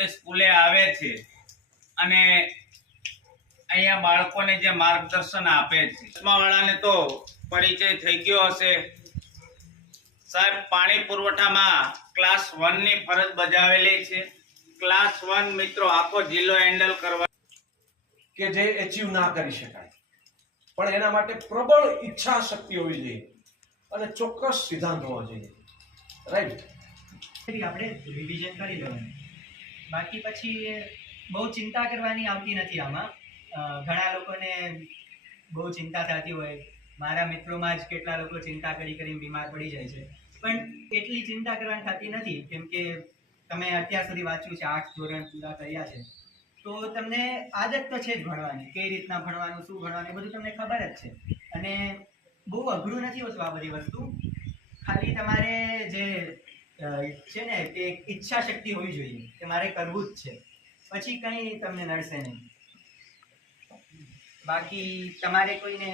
આપણી સ્કૂલે આવે છે અને અહીંયા બાળકોને જે માર્ગદર્શન આપે છે, ચશ્માવાળાને તો પરિચય થઈ ગયો હશે. સાહેબ પાણી પુરવઠામાં ક્લાસ 1 ની ફરજ બજાવેલી છે. ક્લાસ 1 મિત્રો આખો જિલ્લો હેન્ડલ કરવા કે જે એચીવ ના કરી શકાય, પણ એના માટે પ્રબળ ઈચ્છા શક્તિ હોવી જોઈએ અને ચોક્કસ સિદ્ધાંત હોવો જોઈએ. રાઈટ, આપણે રિવિઝન કરી લેવાનું. બાકી પછી બહુ ચિંતા કરવાની આવતી નથી આમાં. ઘણા લોકોને બહુ ચિંતા થતી હોય. મારા મિત્રોમાં જ કેટલા લોકો ચિંતા કરીને બીમાર પડી જાય છે, પણ એટલી ચિંતા કરવાની થતી નથી. કેમ કે તમે અત્યાર સુધી વાંચ્યું છે, 8 ધોરણ પૂરા કર્યા છે, તો તમને આદત તો છે જ ભણવાની. કઈ રીતના ભણવાનું, શું ભણવાનું, એ બધું તમને ખબર જ છે. અને બહુ અઘરું નથી હોતું આ બધી વસ્તુ. ખાલી તમારે જે છે ને તે ઈચ્છા શક્તિ હોવી જોઈએ કે મારે કરવું જ છે, પછી કંઈ તમને નડશે નહીં. બાકી તમારે કોઈને